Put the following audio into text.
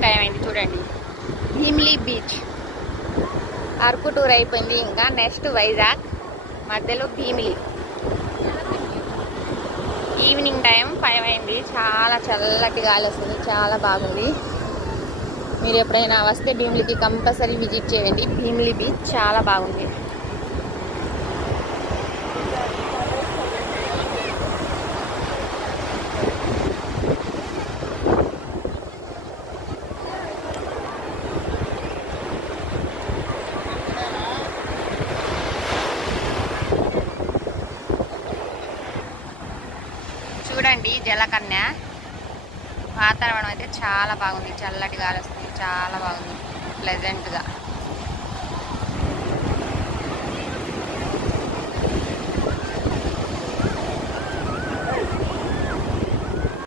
Beach అయింది చూడండి. Bheemili beach. Araku tour అయిపోయింది. ఇంకా నెక్స్ట్ వైజాగ్ మధ్యలో భీమిలి. ఈవినింగ్ టైం ఫైవ్ అయింది. చాలా చల్లటి గాలి వస్తుంది. చాలా బాగుంది. మీరు ఎప్పుడైనా వస్తే భీమిలికి కంపల్సరీ విజిట్ చేయండి. భీమిలి బీచ్ చాలా బాగుంది. చూడండి జలకన్య. వాతావరణం అయితే చాలా బాగుంది. చల్లటి గాలి వస్తుంది. చాలా బాగుంది. ప్లెజెంట్గా